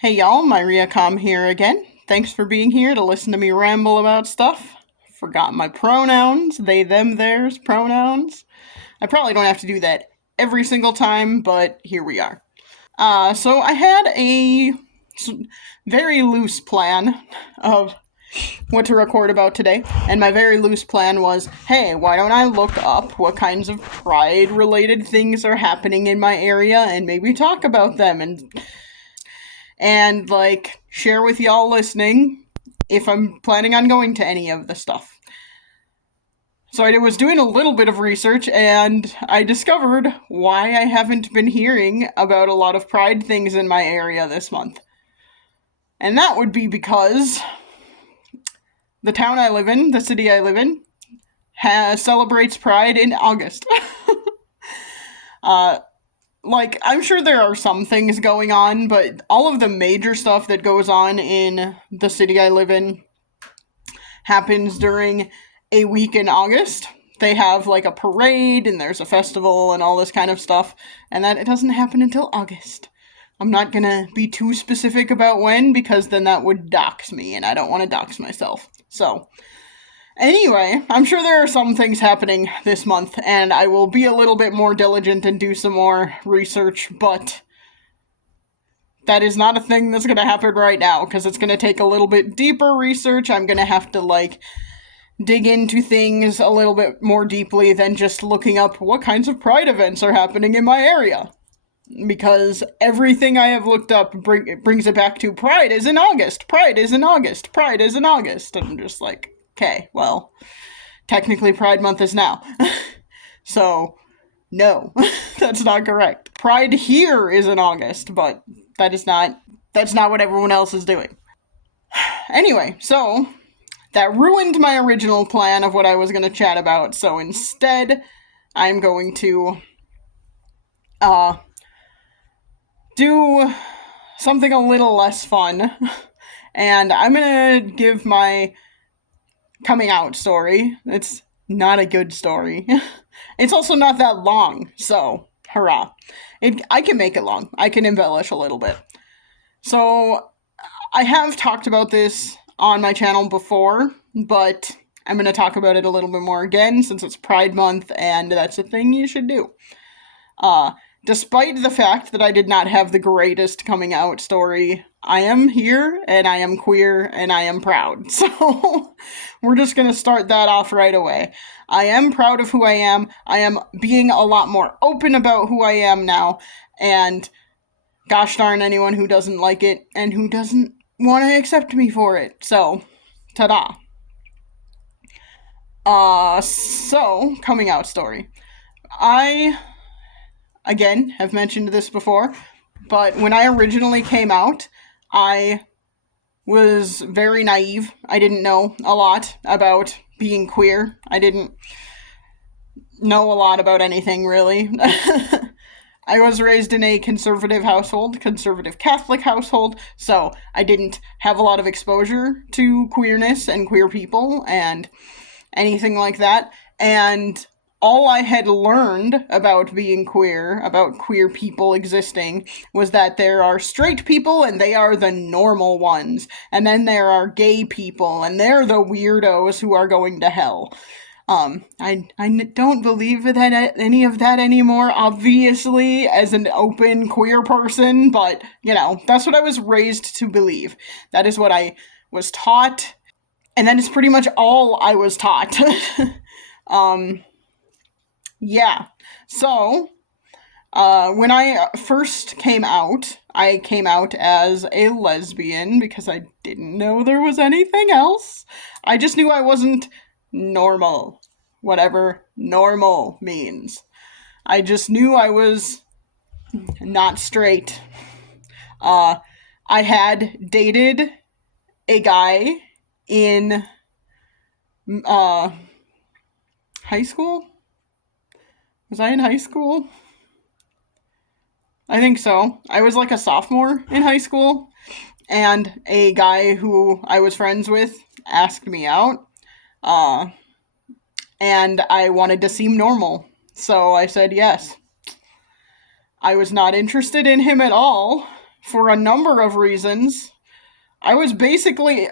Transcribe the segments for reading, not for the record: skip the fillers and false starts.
Hey y'all, Myri here again. Thanks for being here to listen to me ramble about stuff. Forgot my pronouns, they, them, theirs pronouns. I probably don't have to do that every single time, but here we are. So I had a very loose plan of what to record about today, and my very loose plan was, hey, why don't I look up what kinds of pride-related things are happening in my area and maybe talk about them and share with y'all listening if I'm planning on going to any of the stuff. So I was doing a little bit of research and I discovered why I haven't been hearing about a lot of pride things in my area this month. And that would be because the town I live in, the city I live in, celebrates Pride in August. I'm sure there are some things going on, but all of the major stuff that goes on in the city I live in happens during a week in August. They have a parade and there's a festival and all this kind of stuff, and that it doesn't happen until August. I'm not gonna be too specific about when because then that would dox me and I don't want to dox myself. So, anyway, I'm sure there are some things happening this month, and I will be a little bit more diligent and do some more research, but that is not a thing that's going to happen right now, because it's going to take a little bit deeper research. I'm going to have to, dig into things a little bit more deeply than just looking up what kinds of pride events are happening in my area. Because everything I have looked up brings it back to Pride is in August, Pride is in August, Pride is in August. And I'm just like, okay, well, technically Pride Month is now. So, no, that's not correct. Pride here is in August, but that's not what everyone else is doing. Anyway, so that ruined my original plan of what I was going to chat about. So instead, I'm going to do something a little less fun. And I'm going to give my coming out story. It's not a good story. It's also not that long, so hurrah. I can make it long. I can embellish a little bit. So, I have talked about this on my channel before, but I'm going to talk about it a little bit more again since it's Pride Month and that's a thing you should do. Despite the fact that I did not have the greatest coming out story, I am here, and I am queer, and I am proud. So, we're just gonna start that off right away. I am proud of who I am. I am being a lot more open about who I am now, and gosh darn anyone who doesn't like it, and who doesn't want to accept me for it. So, ta-da. Coming out story. I again, have mentioned this before, but when I originally came out, I was very naive. I didn't know a lot about being queer. I didn't know a lot about anything, really. I was raised in a conservative household, conservative Catholic household, so I didn't have a lot of exposure to queerness and queer people and anything like that. And all I had learned about being queer, about queer people existing, was that there are straight people and they are the normal ones. And then there are gay people and they're the weirdos who are going to hell. I don't believe that any of that anymore, obviously, as an open queer person, but, that's what I was raised to believe. That is what I was taught, and that is pretty much all I was taught. Yeah. So, when I first came out, I came out as a lesbian because I didn't know there was anything else. I just knew I wasn't normal. Whatever normal means. I just knew I was not straight. I had dated a guy in, high school? Was I in high school? I think so. I was a sophomore in high school, and a guy who I was friends with asked me out, and I wanted to seem normal, so I said yes. I was not interested in him at all for a number of reasons. I was basically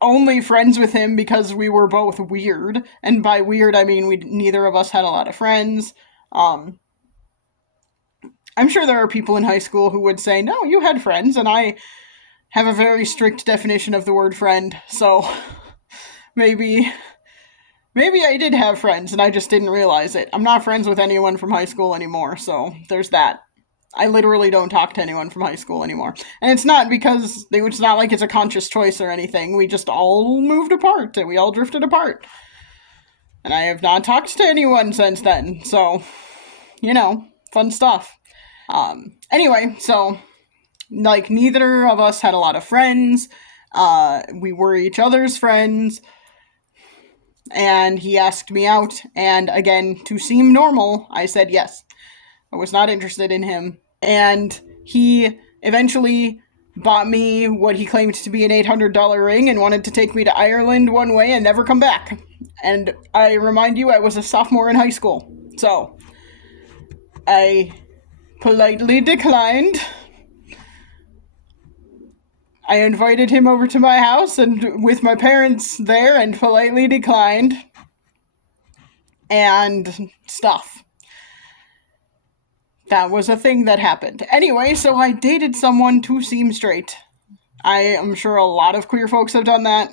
only friends with him because we were both weird, and by weird I mean neither of us had a lot of friends. Um, I'm sure there are people in high school who would say, no, you had friends, and I have a very strict definition of the word friend, so maybe I did have friends and I just didn't realize it. I'm not friends with anyone from high school anymore, so there's that. I literally don't talk to anyone from high school anymore. And it's not because it's not like it's a conscious choice or anything. We just all moved apart and we all drifted apart. And I have not talked to anyone since then. So, fun stuff. Anyway, so like neither of us had a lot of friends. We were each other's friends. And he asked me out, and again, to seem normal, I said yes. I was not interested in him. And he eventually bought me what he claimed to be an $800 ring and wanted to take me to Ireland one way and never come back. And I remind you, I was a sophomore in high school. So, I politely declined. I invited him over to my house and with my parents there and politely declined. And stuff. That was a thing that happened. Anyway, so I dated someone to seem straight. I am sure a lot of queer folks have done that.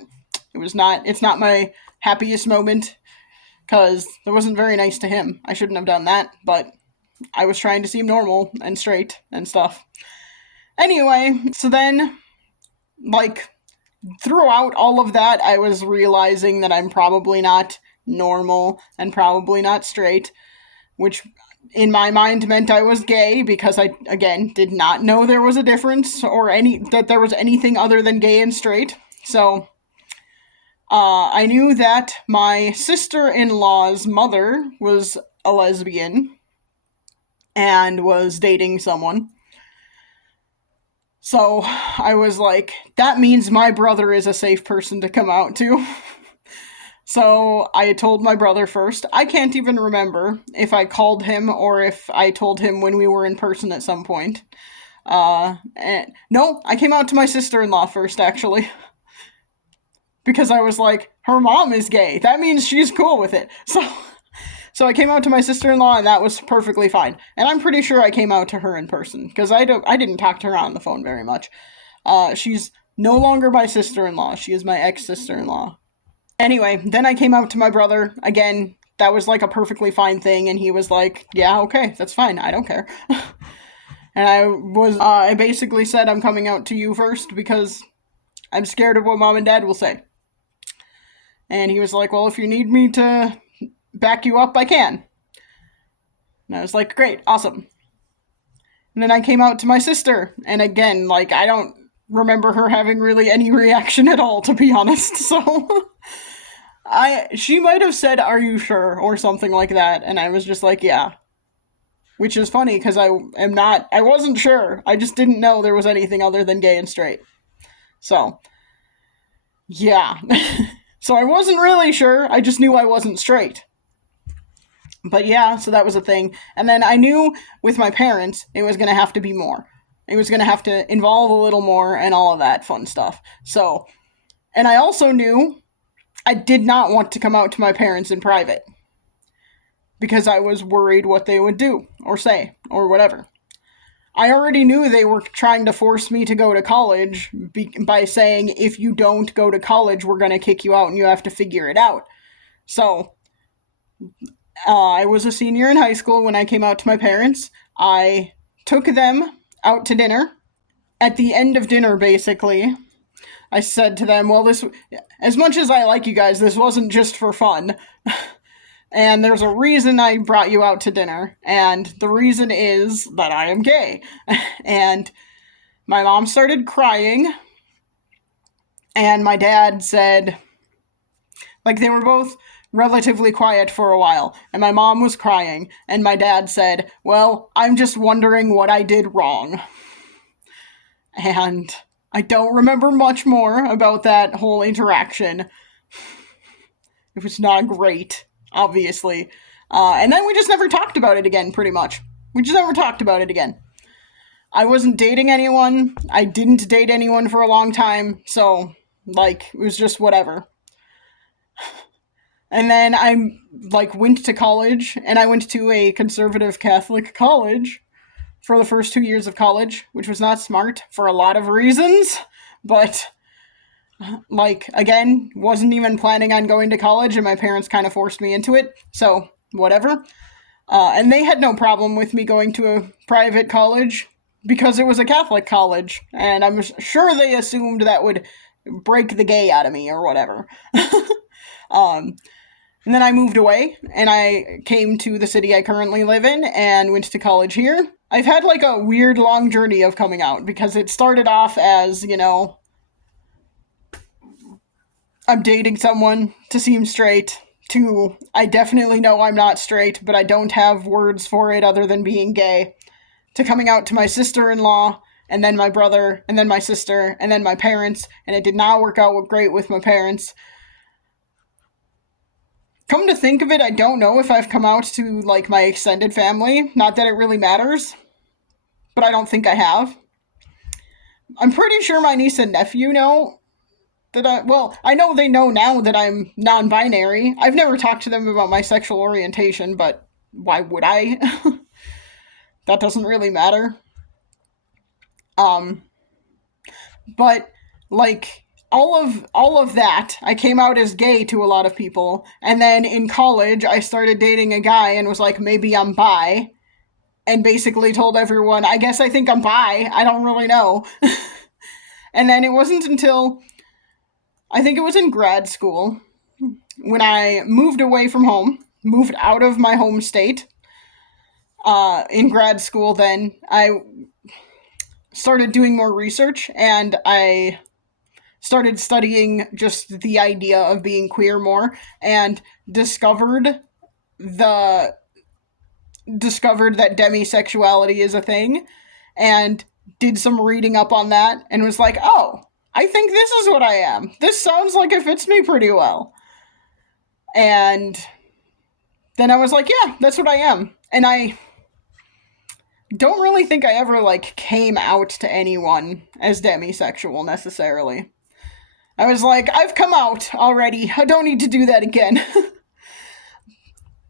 It's not my happiest moment, because it wasn't very nice to him. I shouldn't have done that, but I was trying to seem normal and straight and stuff. Anyway, so then, throughout all of that, I was realizing that I'm probably not normal and probably not straight, which in my mind meant I was gay, because I, again, did not know there was a difference or that there was anything other than gay and straight. So, I knew that my sister-in-law's mother was a lesbian and was dating someone. So, I was like, that means my brother is a safe person to come out to. So, I told my brother first. I can't even remember if I called him or if I told him when we were in person at some point. No, I came out to my sister-in-law first, actually. Because I was like, her mom is gay. That means she's cool with it. So I came out to my sister-in-law, and that was perfectly fine. And I'm pretty sure I came out to her in person, because I didn't talk to her on the phone very much. She's no longer my sister-in-law. She is my ex-sister-in-law. Anyway, then I came out to my brother. Again, that was like a perfectly fine thing, and he was like, yeah, okay, that's fine, I don't care. And I basically said, I'm coming out to you first because I'm scared of what mom and dad will say. And he was like, well, if you need me to back you up, I can. And I was like, great, awesome. And then I came out to my sister, and again, I don't remember her having really any reaction at all, to be honest, so she might have said, are you sure, or something like that, and I was just like, yeah. Which is funny, because I wasn't sure, I just didn't know there was anything other than gay and straight. So, yeah. So I wasn't really sure, I just knew I wasn't straight. But yeah, so that was a thing. And then I knew with my parents, it was going to have to be more. It was going to have to involve a little more and all of that fun stuff. So, and I also knew I did not want to come out to my parents in private, because I was worried what they would do or say or whatever. I already knew they were trying to force me to go to college by saying, if you don't go to college, we're going to kick you out and you have to figure it out. So, I was a senior in high school when I came out to my parents. I took them out to dinner. At the end of dinner, basically, I said to them, well, as much as I like you guys, this wasn't just for fun. And there's a reason I brought you out to dinner. And the reason is that I am gay. And my mom started crying. And my dad said, they were both relatively quiet for a while, and my mom was crying, and my dad said, well, I'm just wondering what I did wrong. And I don't remember much more about that whole interaction. It was not great, obviously. And then we just never talked about it again, pretty much. We just never talked about it again. I wasn't dating anyone. I didn't date anyone for a long time, so like it was just whatever. And then I like went to college, and I went to a conservative Catholic college for the first 2 years of college, which was not smart for a lot of reasons, but like again, wasn't even planning on going to college, and my parents kind of forced me into it, so whatever. And they had no problem with me going to a private college because it was a Catholic college, and I'm sure they assumed that would break the gay out of me or whatever. um, and then I moved away, and I came to the city I currently live in and went to college here. I've had like a weird long journey of coming out because it started off as, I'm dating someone to seem straight, to I definitely know I'm not straight, but I don't have words for it other than being gay, to coming out to my sister-in-law, and then my brother, and then my sister, and then my parents, and it did not work out great with my parents. Come to think of it, I don't know if I've come out to, like, my extended family. Not that it really matters, but I don't think I have. I'm pretty sure my niece and nephew know I know they know now that I'm non-binary. I've never talked to them about my sexual orientation, but why would I? That doesn't really matter. Um, but like all of that, I came out as gay to a lot of people, and then in college I started dating a guy and was like, maybe I'm bi, and basically told everyone, I guess I think I'm bi. I don't really know. And then it wasn't until I think it was in grad school when I moved away from home, moved out of my home state. In grad school, then I started doing more research, and I started studying just the idea of being queer more, and the discovered that demisexuality is a thing, and did some reading up on that, and was like, oh, I think this is what I am. This sounds like it fits me pretty well. And then I was like, yeah, that's what I am. And I don't really think I ever, like, came out to anyone as demisexual, necessarily. I was like, I've come out already. I don't need to do that again.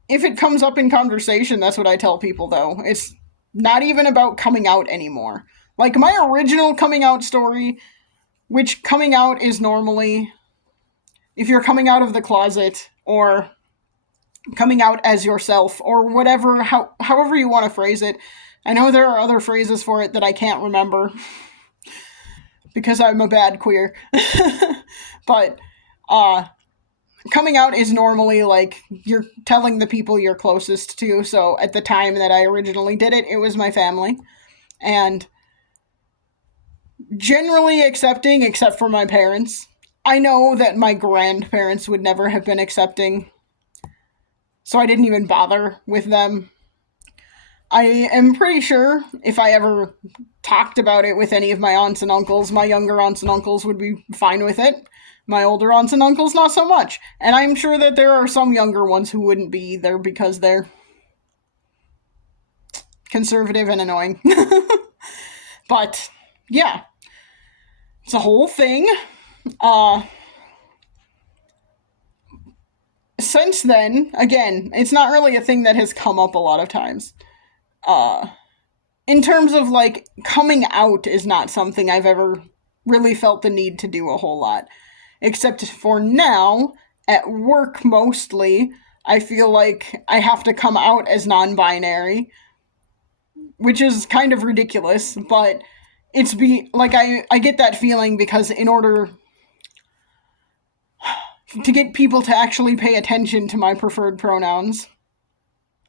If it comes up in conversation, that's what I tell people, though. It's not even about coming out anymore. Like, my original coming out story, which coming out is normally if you're coming out of the closet, or coming out as yourself, or whatever, however you want to phrase it. I know there are other phrases for it that I can't remember because I'm a bad queer. But coming out is normally like you're telling the people you're closest to. So at the time that I originally did it, it was my family. And generally accepting, except for my parents. I know that my grandparents would never have been accepting, so I didn't even bother with them. I am pretty sure if I ever talked about it with any of my aunts and uncles, my younger aunts and uncles would be fine with it. My older aunts and uncles, not so much. And I'm sure that there are some younger ones who wouldn't be either because they're conservative and annoying. But, yeah. It's a whole thing. Since then, again, it's not really a thing that has come up a lot of times. In terms of, like, coming out is not something I've ever really felt the need to do a whole lot. Except for now, at work mostly, I feel like I have to come out as non-binary, which is kind of ridiculous, but I get that feeling because in order to get people to actually pay attention to my preferred pronouns,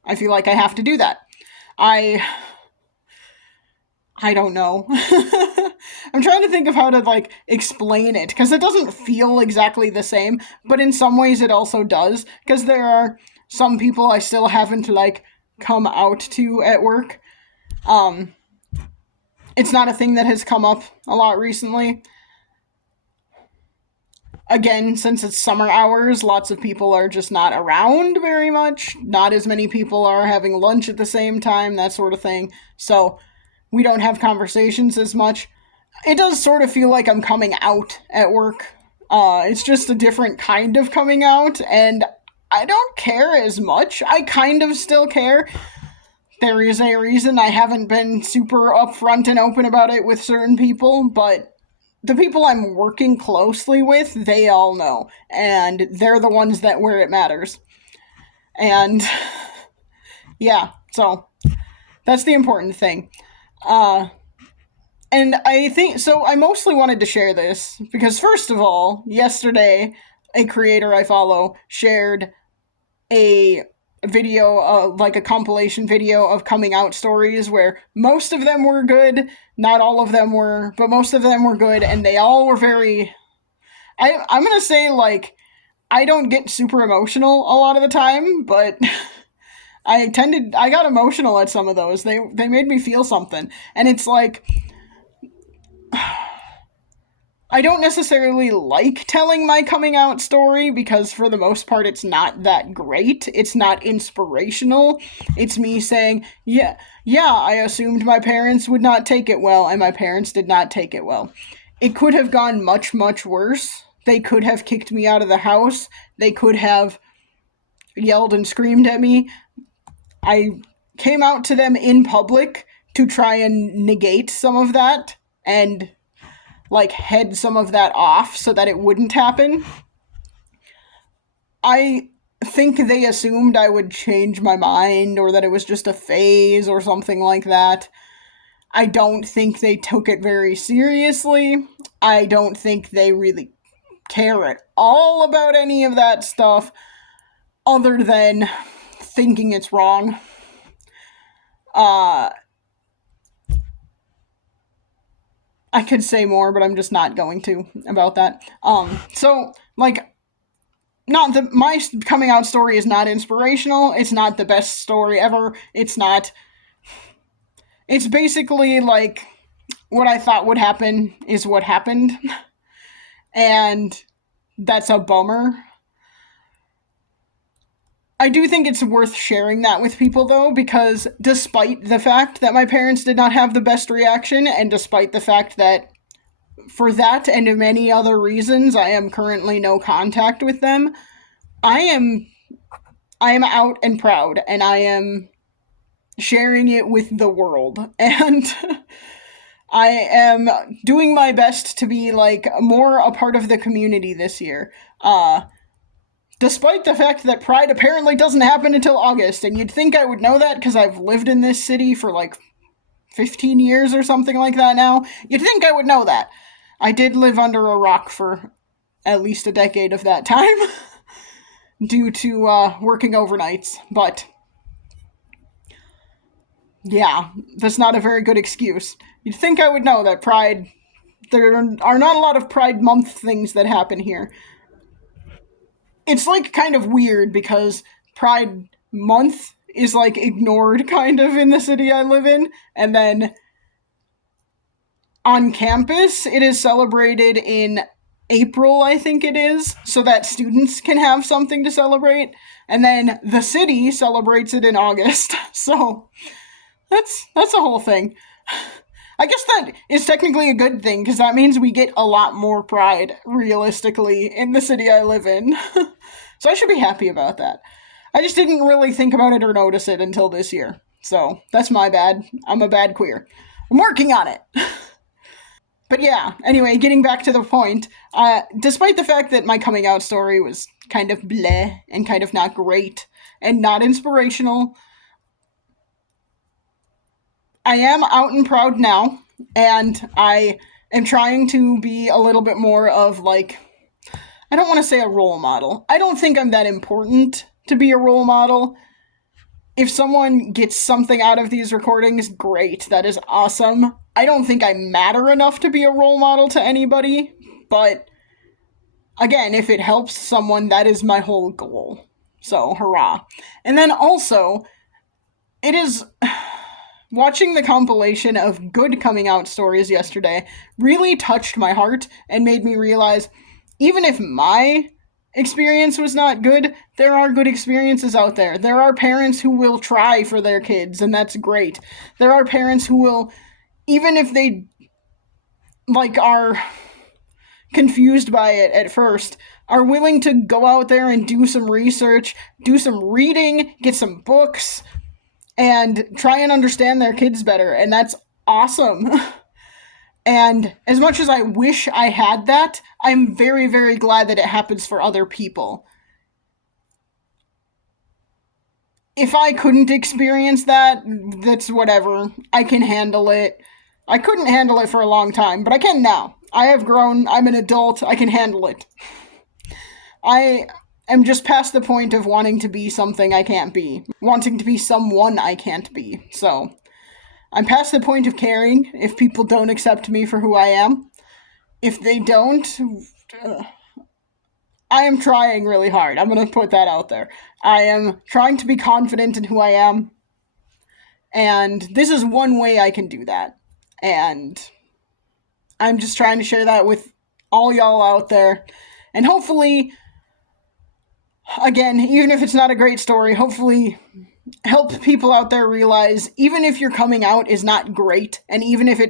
I feel like I have to do that. I don't know. I'm trying to think of how to, like, explain it, because it doesn't feel exactly the same, but in some ways it also does, because there are some people I still haven't, like, come out to at work. It's not a thing that has come up a lot recently. Again, since it's summer hours, lots of people are just not around very much. Not as many people are having lunch at the same time, that sort of thing. So we don't have conversations as much. It does sort of feel like I'm coming out at work. It's just a different kind of coming out, and I don't care as much. I kind of still care. There is a reason I haven't been super upfront and open about it with certain people, but the people I'm working closely with, they all know, and they're the ones that where it matters. And yeah, so that's the important thing. Uh, and I think so. I mostly wanted to share this because, first of all, yesterday, a creator I follow shared a video, like a compilation video of coming out stories where most of them were good, not all of them were, but most of them were good, and they all were very. I'm gonna say, like, I don't get super emotional a lot of the time, but I got emotional at some of those. They made me feel something. And it's like, I don't necessarily like telling my coming out story because for the most part it's not that great. It's not inspirational. It's me saying, yeah, I assumed my parents would not take it well, and my parents did not take it well. It could have gone much, much worse. They could have kicked me out of the house. They could have yelled and screamed at me. I came out to them in public to try and negate some of that and like head some of that off so that it wouldn't happen. I think they assumed I would change my mind or that it was just a phase or something like that. I don't think they took it very seriously. I don't think they really care at all about any of that stuff other than thinking it's wrong. I could say more, but I'm just not going to about that. So like, not the my coming out story is not inspirational. It's not the best story ever. It's not. It's basically like what I thought would happen is what happened, and that's a bummer. I do think it's worth sharing that with people, though, because despite the fact that my parents did not have the best reaction, and despite the fact that for that and many other reasons I am currently no contact with them, I am out and proud, and I am sharing it with the world, and I am doing my best to be like more a part of the community this year. Despite the fact that Pride apparently doesn't happen until August, and you'd think I would know that because I've lived in this city for like 15 years or something like that now. You'd think I would know that. I did live under a rock for at least a decade of that time due to working overnights, but yeah, that's not a very good excuse. You'd think I would know that Pride. There are not a lot of Pride Month things that happen here. It's like kind of weird because Pride Month is like ignored kind of in the city I live in, and then on campus it is celebrated in April, I think it is, so that students can have something to celebrate, and then the city celebrates it in August. So that's a whole thing. I guess that is technically a good thing, because that means we get a lot more pride, realistically, in the city I live in. So I should be happy about that. I just didn't really think about it or notice it until this year. So that's my bad. I'm a bad queer. I'm working on it. But yeah, anyway, getting back to the point, despite the fact that my coming out story was kind of bleh and kind of not great and not inspirational, I am out and proud now, and I am trying to be a little bit more of like, I don't want to say a role model. I don't think I'm that important to be a role model. If someone gets something out of these recordings, great. That is awesome. I don't think I matter enough to be a role model to anybody, but again, if it helps someone, that is my whole goal. So, hurrah. And then also, it is... Watching the compilation of good coming out stories yesterday really touched my heart and made me realize, even if my experience was not good, there are good experiences out there. There are parents who will try for their kids, and that's great. There are parents who will even if they like are confused by it at first, are willing to go out there and do some research, do some reading, get some books, and try and understand their kids better. And that's awesome. And as much as I wish I had that, I'm very, very glad that it happens for other people. If I couldn't experience that, that's whatever. I can handle it. I couldn't handle it for a long time, but I can now. I have grown. I'm an adult. I can handle it. I am just past the point of wanting to be something I can't be, wanting to be someone I can't be. So, I'm past the point of caring if people don't accept me for who I am. If they don't, I am trying really hard. I'm going to put that out there. I am trying to be confident in who I am. And this is one way I can do that. And I'm just trying to share that with all y'all out there. And hopefully, again, even if it's not a great story, hopefully help people out there realize even if your coming out is not great, and even if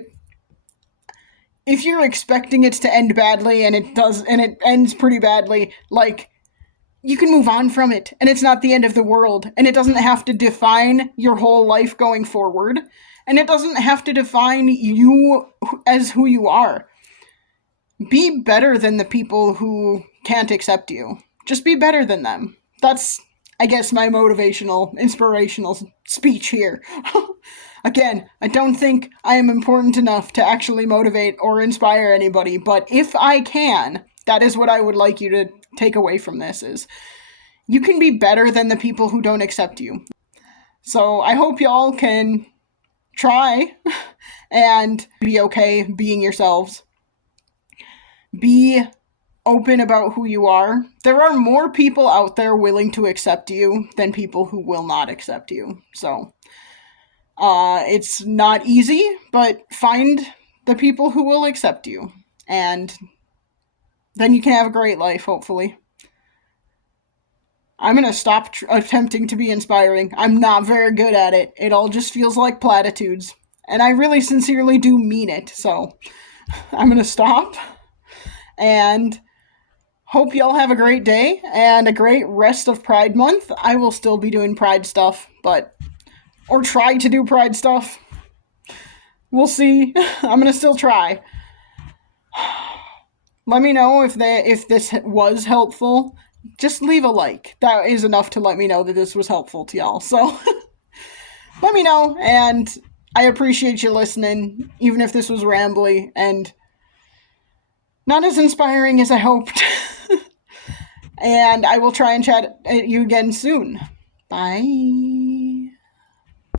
you're expecting it to end badly and it does, and it ends pretty badly, like, you can move on from it, and it's not the end of the world, and it doesn't have to define your whole life going forward, and it doesn't have to define you as who you are. Be better than the people who can't accept you. Just be better than them. That's, I guess, my motivational, inspirational speech here. Again, I don't think I am important enough to actually motivate or inspire anybody, but if I can, that is what I would like you to take away from this, is you can be better than the people who don't accept you. So I hope y'all can try and be okay being yourselves. Be open about who you are. There are more people out there willing to accept you than people who will not accept you. So, it's not easy, but find the people who will accept you. And then you can have a great life, hopefully. I'm gonna stop attempting to be inspiring. I'm not very good at it. It all just feels like platitudes. And I really sincerely do mean it, so I'm gonna stop. And hope y'all have a great day and a great rest of Pride Month. I will still be doing Pride stuff, or try to do Pride stuff. We'll see. I'm gonna still try. Let me know if this was helpful. Just leave a like. That is enough to let me know that this was helpful to y'all. So, let me know, and I appreciate you listening, even if this was rambly and not as inspiring as I hoped. And I will try and chat at you again soon. Bye.